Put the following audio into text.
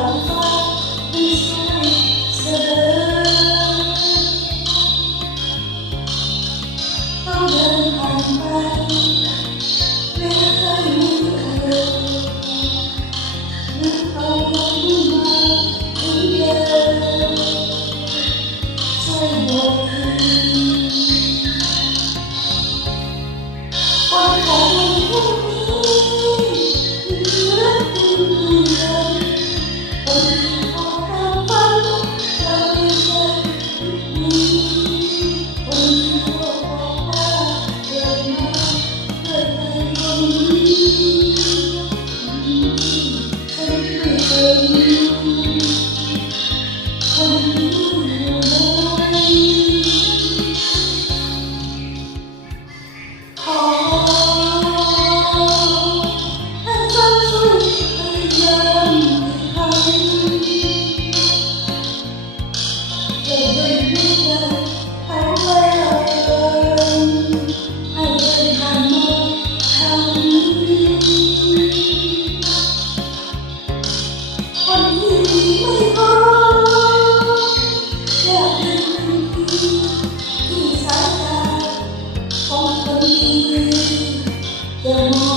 ท้อ Oh.